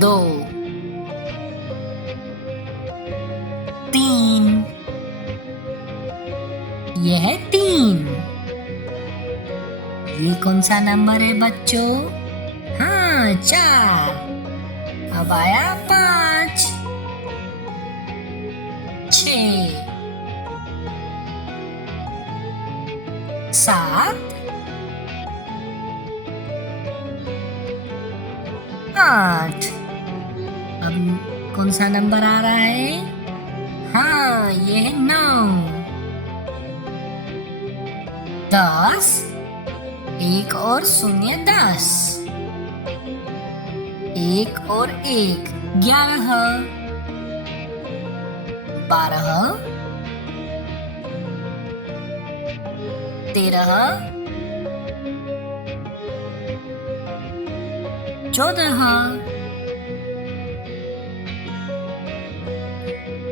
दो, तीन, यह है तीन। ये कौन सा नंबर है बच्चों? हाँ, चार। अब आया पाँच, छः, सात, आठ। अब कौन सा नंबर आ रहा है? हाँ, ये है नौ, दस, एक और शून्य 10, एक और एक 11, 12, 13, 14,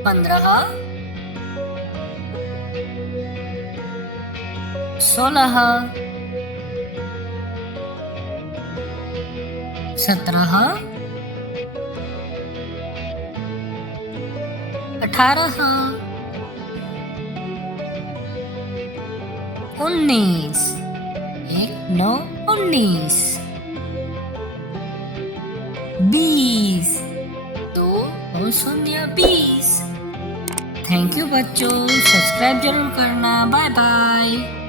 15, 16, 17, 18, 19, 1, 9, 19, 20, 2 और शून्य 20। थैंक यू बच्चों, सब्सक्राइब जरूर करना। Bye bye.